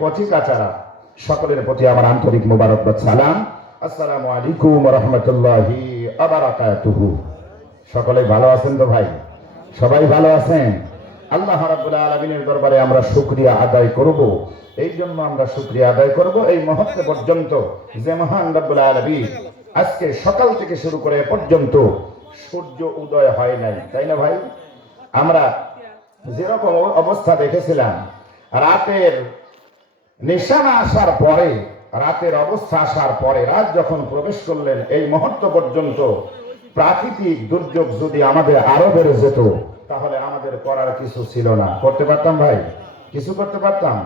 কচি কাচারা সকলের প্রতি আমার আন্তরিক মোবারকবাদ সালাম। আসসালামু আলাইকুম ওয়া রাহমাতুল্লাহি ওয়া বারাকাতুহু। সকলে ভালো আছেন তো ভাই? সবাই ভালো আছেন? আল্লাহ রাব্বুল আলামিনের দরবারে আমরা শুকরিয়া আদায় করব। এই জন্য আমরা শুকরিয়া আদায় করব এই মুহূর্তে পর্যন্ত যে মহান রাব্বুল আলামিন আজকে সকাল থেকে শুরু করে পর্যন্ত সূর্য উদয় হয় নাই, তাই না ভাই? আমরা যেরকম অবস্থা দেখেছিলাম রাতের নিশানা আসার পরে, রাতের অবস্থা আসার পরে, রাত যখন প্রবেশ করলেন এই মুহূর্ত পর্যন্ত প্রাকৃতিক দুর্যোগ যদি আমাদের আরো বেড়ে যেত তাহলে আমাদের করার কিছু ছিল না। করতে পারতাম ভাই? কিছু করতে পারতাম?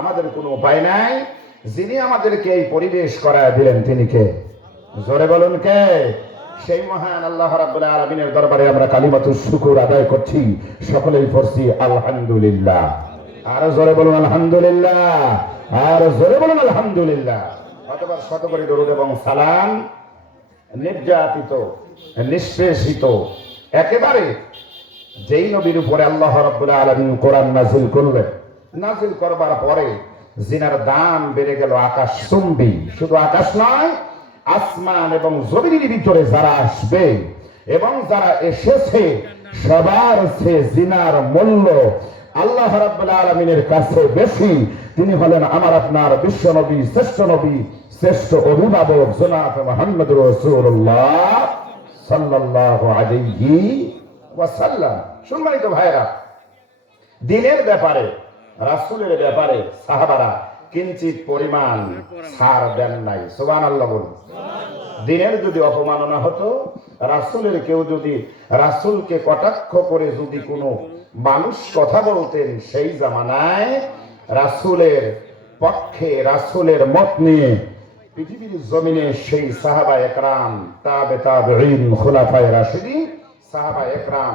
আমাদের কোনো উপায় নাই। যিনি আমাদেরকে এই পরিবেশ করায় দিলেন তিনি কে? জোরে বলুন কে? সেই মহান আল্লাহ রাব্বুল আলামিনের দরবারে আমরা কালিমাতুশ শুকর আদায় করছি, সকলেই পড়ছি আলহামদুলিল্লাহ। আর জোরে বলুন আলহামদুলিল্লাহ, আর জোরে বলুন আলহামদুলিল্লাহ। অতঃপর শত কোটি দরুদ এবং সালাম নির্যাতিত নিষ্পেষিত একেবারে যেই নবীর উপরে আল্লাহ রাব্বুল আলামিন কোরআন নাযিল করলেন, নাযিল করবার পরে জিনার দাম বেড়ে গেল আকাশচুম্বী। শুধু আকাশ নয়, আসমান এবং জমিনের ভিতরে যারা আসবে এবং যারা এসেছে সবার চেয়ে জিনার মূল্য আল্লাহ রাব্বুল আলামিনের কাছে বেশি। তিনি হলেন আমার আপনার বিশ্ব নবী, শ্রেষ্ঠ নবী, শ্রেষ্ঠ অভিভাবক জনাব মুহাম্মদুর রাসূলুল্লাহ সাল্লাল্লাহু আলাইহি ওয়াসাল্লাম। সম্মানিত ভাইরা, দিনের ব্যাপারে, রাসূলের ব্যাপারে সাহাবারা কিঞ্চিত পরিমাণ ছাড় দেন নাই। সুবহানাল্লাহ বলুন। দিনের যদি অপমাননা হতো, রাসূলের কেউ যদি রাসূলকে কটাক্ষ করে যদি কোনো মানুষ কথা বলতেন সেই জামানায় রাসূলের পক্ষে, রাসূলের মত নিয়ে পৃথিবীর জমিনে সেই সাহাবায়ে একরাম, তাবেঈন, খুলাফায়ে রাশিদিন, সাহাবায়ে একরাম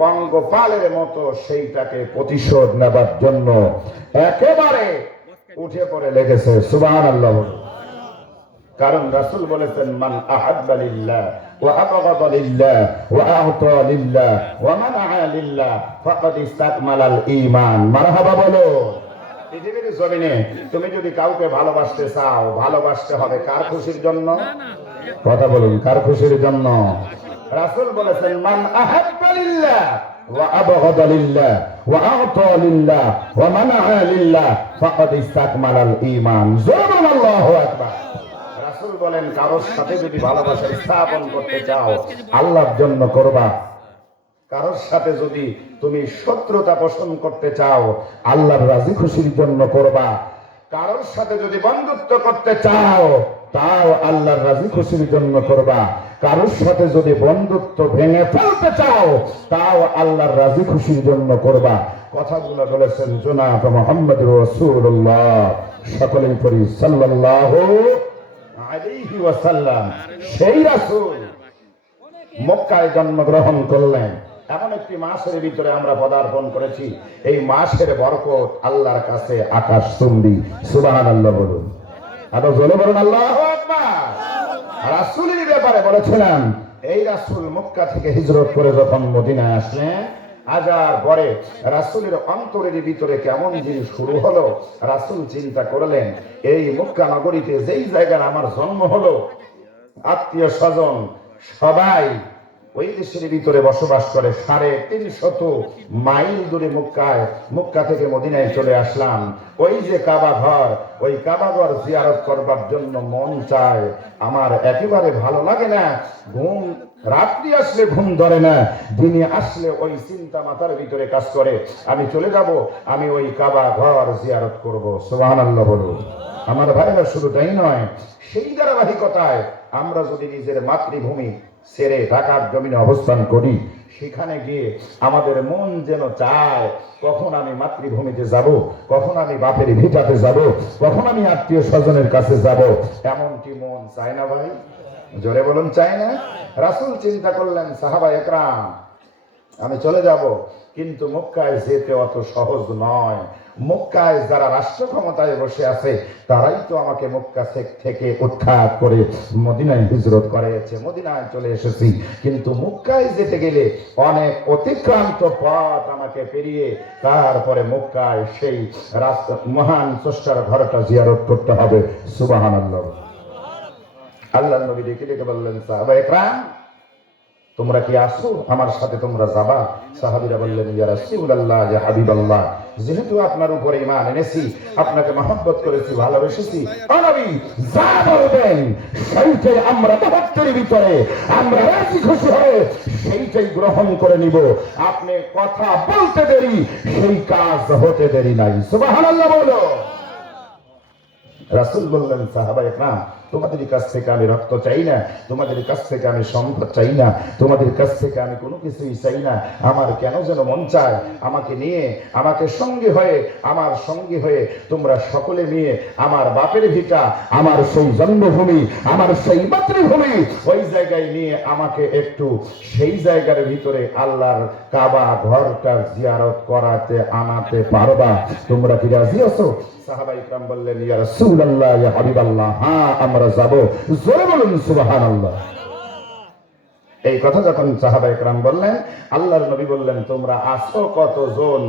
পঙ্গপালের মতো সেইটাকে প্রতিশোধ নেবার জন্য একেবারে উঠে পড়ে লেগেছে। সুবহানাল্লাহ। কারণ রাসূল বলেছেন মান আহাব্বা লিল্লাহ ওয়া আবগাদা লিল্লাহ ওয়া আ'তা লিল্লাহ ওয়া মানা'a লিল্লাহ ফাকাদ ইসতাকমালাল ঈমান। মারহাবা বলো। পৃথিবীর জমিনে তুমি যদি কাউকে ভালোবাসতে চাও, ভালোবাসতে হবে কার খুশির জন্য? কথা বলুন, কার খুশির জন্য? রাসূল বলেছেন মান আহাব্বা লিল্লাহ ওয়া আবগাদা লিল্লাহ ওয়া আ'তা লিল্লাহ ওয়া মানা'a লিল্লাহ ফাকাদ ইসতাকমালাল ঈমান। জোরে আল্লাহু আকবার। রাসূল বলেন কারোর সাথে যদি ভালোবাসা স্থাপন করতে চাও আল্লাহর জন্য করবা। কারোর সাথে যদি তুমি শত্রুতা পোষণ করতে চাও আল্লাহর রাজি খুশির জন্য করবা। কারোর সাথে যদি বন্ধুত্ব করতে চাও তাও আল্লাহর রাজি খুশির জন্য করবা। কারোর সাথে যদি বন্ধুত্ব ভেঙে ফেলতে চাও তাও আল্লাহর রাজি খুশির জন্য করবা। কথাগুলো বলেছেন জনাব মুহাম্মদুর রাসূলুল্লাহ। সকলেই পড়ি সাল্লাল্লাহু আলাইহি ওয়াসাল্লাম। সেই রাসূল মক্কায় জন্মগ্রহণ করলেন। এমন একটি মাসের ভিতরে আমরা পদার্পণ করেছি, এই মাসের বরকত আল্লাহর কাছে আকাশচুম্বী। সুবহানাল্লাহ বলুন। আরো জোরে বলুন আল্লাহু আকবার। রাসূলের ব্যাপারে বলেছিলাম এই রাসূল মক্কা থেকে হিজরত করে যখন মদিনায় আসলেন, আজার পরে রাসূলের অন্তরের ভিতরে কেমন জিনিস শুরু হলো। রাসূল চিন্তা করলেন এই মক্কা নগরীতে যেই জায়গায় আমার জন্ম হলো, আত্মীয় স্বজন সবাই ওই দেশের ভিতরে বসবাস করে। 350 মাইল দূরে মক্কায়, মক্কা থেকে মদিনায় চলে আসলাম। ওই যে কাবা ঘর, ওই কাবা ঘর জিয়ারত করবার জন্য মন চায়। আমার একেবারে ভালো লাগে না, ঘুম রাত্রি আসলে ঘুম ধরে না, দিনে আসলে ওই চিন্তা মাথার ভিতরে কাজ করে, আমি চলে যাব, আমি ওই কাবা ঘর জিয়ারত করব। সুবহানাল্লাহ বলুন। আমার ভাইরা, শুধু তাই নয়, সেই ধারাবাহিকতায় আমরা যদি নিজের মাতৃভূমি ছেড়ে ঢাকার জমিনে অবস্থান করি, সেখানে গিয়ে আমাদের মন যেন চায় কখন আমি মাতৃভূমিতে যাব, কখন আমি বাপের ভিটাতে যাব, কখন আমি আত্মীয় স্বজনের কাছে যাব। এমনটি মন চায় না ভাই? জোরে বলুন, চায় না? রাসূল চিন্তা করলেন সাহাবা একরাম আমি চলে যাব, কিন্তু মক্কায় যেতে অত সহজ নয়। মক্কায় যারা রাষ্ট্র ক্ষমতায় বসে আছে তারাই তো আমাকে মক্কা থেকে উৎখাত করে মদিনায় হিজরত করেছে, মদিনায় চলে এসেছি। কিন্তু মক্কায় যেতে গেলে অনেক অতিক্রান্ত পথ আমাকে পেরিয়ে তারপরে মক্কায় সেই রাস্তা মহান স্রষ্টার ঘরটা জিয়ারত করতে হবে। সুবহানাল্লাহ। আল্লাহ নবী ডেকে ডেকে বললেন, সাহাবায়ে কেরাম তোমরা কি আসো আমার সাথে, তোমরা যাবা? সাহাবীরা বললেন, ইয়া রাসূলুল্লাহ, ইয়া হাবিবাল্লাহ, যেহেতু আপনার উপরে ঈমান এনেছি, আপনাকে মহব্বত করেছি, ভালোবেসেছি, ও নবী যা বলবেন সেইটাই আমরা মুহূর্তের ভিতরে আমরা রাজি খুশি হয়ে সেইটাই গ্রহণ করে নিব। আপনি কথা বলতে দেরি, সেই কাজ হতে দেরি নাই। সুবহানাল্লাহ বলো। রাসূল বললেন, সাহাবায়ে কেরাম তোমাদের কাছ থেকে আমি রক্ত চাই না, তোমাদের কাছ থেকে আমি সম্পদ চাই না, তোমাদের কাছ থেকে আমি কোনো কিছুই চাই না। আমার কেন যেন মন চায় আমাকে নিয়ে, আমাকে সঙ্গী হয়ে, আমার সঙ্গী হয়ে তোমরা সকলে নিয়ে আমার বাপের ভিটা, আমার সেই জন্মভূমি, আমার সেই মাতৃভূমি, ওই জায়গায় নিয়ে আমাকে একটু সেই জায়গার ভিতরে আল্লাহর কাবা ঘরটার জিয়ারত করাতে আনাতে পারবা? তোমরা কি রাজি আছো? সাহাবায়ে কেরাম বললেন, ইয়া রাসূলুল্লাহ, ইয়া হাবিবাল্লাহ, হ্যাঁ আমরা যাব। জোরে বলুন সুবহানাল্লাহ। এই কথা যখন সাহাবায়ে কেরাম বললেন, আল্লাহর নবী বললেন, তোমরা আসো কতজন?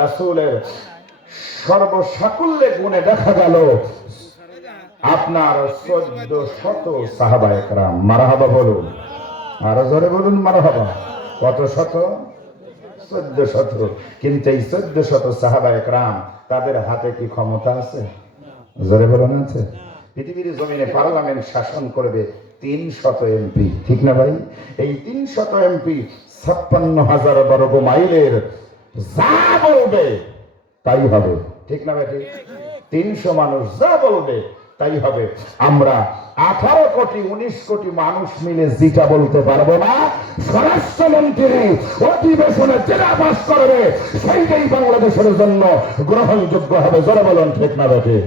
রাসূলের সর্বসাকুল্যে গুণে দেখা গেল আপনার 1400 সাহাবায়ে কেরাম। মারহাবা বলুন, আরো জোরে বলুন মারহাবা। কত শত? 1400। কিন্তু এই 1400 সাহাবায়ে কেরাম তাদের হাতে কি ক্ষমতা আছে? জোরে বলুন আছে? পৃথিবীর জমিনে পার্লামেন্ট শাসন করবে 300 এমপি, ঠিক না ভাই? এই 300 এমপি 56,000 বর্গ মাইলের যা বলবে তাই হবে, ঠিক না ভাই? ঠিক। 300 মানুষ যা বলবে তাই হবে। আমরা 18 কোটি 19 কোটি মানুষ মিলে যেটা বলতে পারবো না, স্বরাষ্ট্রমন্ত্রী অধিবেশনে যেটা পাস করবে সেইটাই বাংলাদেশের জন্য গ্রহণযোগ্য হবে। জোরে বলুন ঠিক না বেঠে?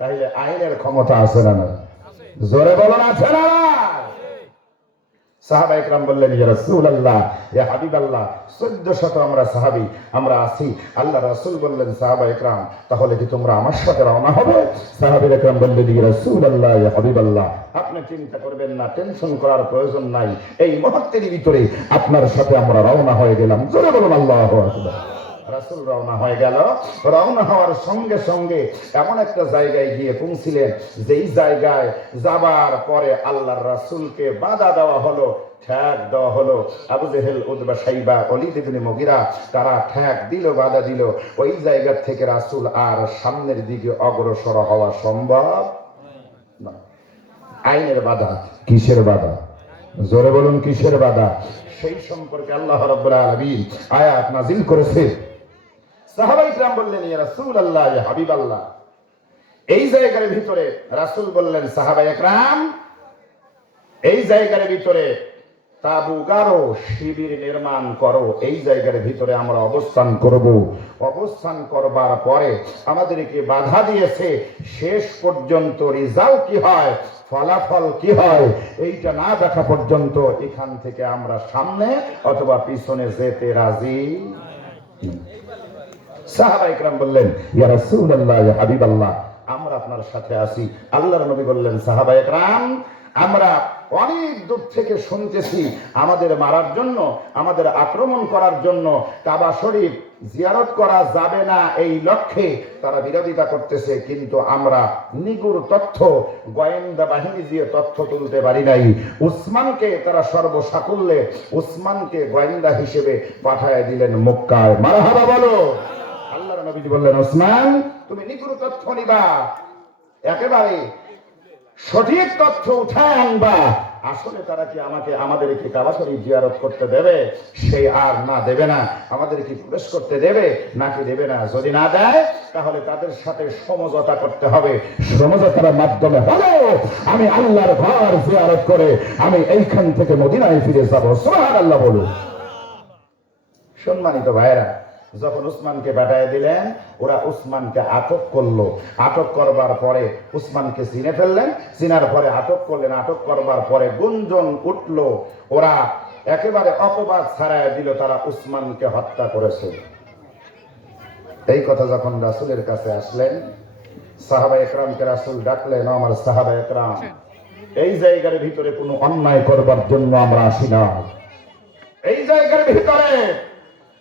তাইলে আইনের ক্ষমতা আছে না? জোরে বলুন আছে না? সাহাবায়ে কেরাম বললেন, ইয়া রাসূলুল্লাহ, ইয়া হাবিবাল্লাহ, 1400 আমরা সাহাবী, আমরা আছি। আল্লাহ রাসূল বললেন, সাহাবায়ে কেরাম তাহলে কি তোমরা আমার সাথে রওনা হবে? সাহাবায়ে কেরাম বললেন, ইয়া রাসূলুল্লাহ, ইয়া হাবিবাল্লাহ, আপনি চিন্তা করবেন না, টেনশন করার প্রয়োজন নাই, এই মুহূর্তের ভিতরে আপনার সাথে আমরা রওনা হয়ে গেলাম। জোরে বলুন আল্লাহু আকবার। রাসূল রওনা হয়ে গেল। রওনা হওয়ার সঙ্গে সঙ্গে এমন একটা জায়গায় গিয়ে পৌঁছিলেন, যেই জায়গায় যাবার পরে আল্লাহর রাসূলকে বাধা দেওয়া হলো, ঠ্যাক দেওয়া হলো। আবু জেহেল, উতবা, শাইবা, ওলীদ ইবনে মুগীরা তারা ঠ্যাক দিল, বাধা দিল। ওই জায়গা থেকে রাসূল আর সামনের দিকে অগ্রসর হওয়া সম্ভব না। আইনের বাধা। কিসের বাধা? জোরে বলুন কিসের বাধা? সেই সম্পর্কে আল্লাহ রাব্বুল আলামিন আয়াত নাযিল করেছে। সাহাবায়ে কেরাম বললেন, ইয়া রাসূলুল্লাহ, ইয়া হাবিবাল্লাহ, এই জায়গার ভিতরে রাসূল বললেন, সাহাবায়ে কেরাম এই জায়গার ভিতরে তাবু গাড়ো, শিবির নির্মাণ করো, এই জায়গার ভিতরে আমরা অবস্থান করব। অবস্থান করবার পরে আমাদেরকে বাধা দিয়েছে, শেষ পর্যন্ত রেজাল্ট কি হয়, ফলাফল কি হয়, এইটা না দেখা পর্যন্ত এখান থেকে আমরা সামনে অথবা পিছনে যেতে রাজি। সাহাবায়ে কেরাম বললেন, ইয়া রাসূলুল্লাহ, ইয়া হাবিবাল্লাহ, আমরা আপনার সাথে আছি। আল্লাহর নবী বললেন, সাহাবায়ে কেরাম আমরা অনেক দূর থেকে শুনতেছি আমাদের মারার জন্য, আমাদের আক্রমণ করার জন্য কাবা শরীফ জিয়ারত করা যাবে না এই লক্ষ্যে তারা বিরোধিতা করতেছে। কিন্তু আমরা নিগুর তথ্য, গোয়েন্দা বাহিনী দিয়ে তথ্য তুলতে পারি নাই। উসমানকে তারা সর্বসাকুল্যে উসমানকে গোয়েন্দা হিসেবে পাঠায় দিলেন মক্কায়। মারহাবা বলো। আল্লাহর নবী বললেন, ওসমান তুমি নিগুর তথ্য নিবা, একেবারে সঠিক তথ্য উঠায় আনবা। আসলে তারা কি আমাদেরকে কাবা শরীফ জিয়ারত করতে দেবে? সে আর না দেবে না। আমাদেরকে প্রবেশ করতে দেবে নাকি দেবে না? যদি না দেয় তাহলে তাদের সাথে সমঝোতা করতে হবে। সমঝোতার মাধ্যমে হলো আমি আল্লাহর ঘর জিয়ারত করে আমি এইখান থেকে মদিনায় ফিরে যাব। সুবহানাল্লাহ বলুন। সম্মানিত ভাইরা, যখন উসমানকে পাঠিয়ে দিলেন, ওরা উসমানকে আটক করলো। আটক করবার পরে উসমানকে চিনে ফেললেন, চিনার পরে আটক করলেন। আটক করবার পরে গুঞ্জন উঠলো, ওরা একেবারে অপবাদ ছাড়াই দিল তারা উসমানকে হত্যা করেছে। এই কথা যখন রাসূলের কাছে আসলেন, সাহাবা একরামকে রাসূল ডাকলেন, আমার সাহাবা একরাম, এই জায়গার ভিতরে কোনো অন্যায় করবার জন্য আমরা আসি না। এই জায়গার ভিতরে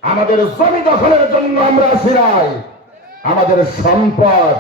আমাদের জমি দখলের জন্য আমরা আসি নাই। আমাদের সম্পদ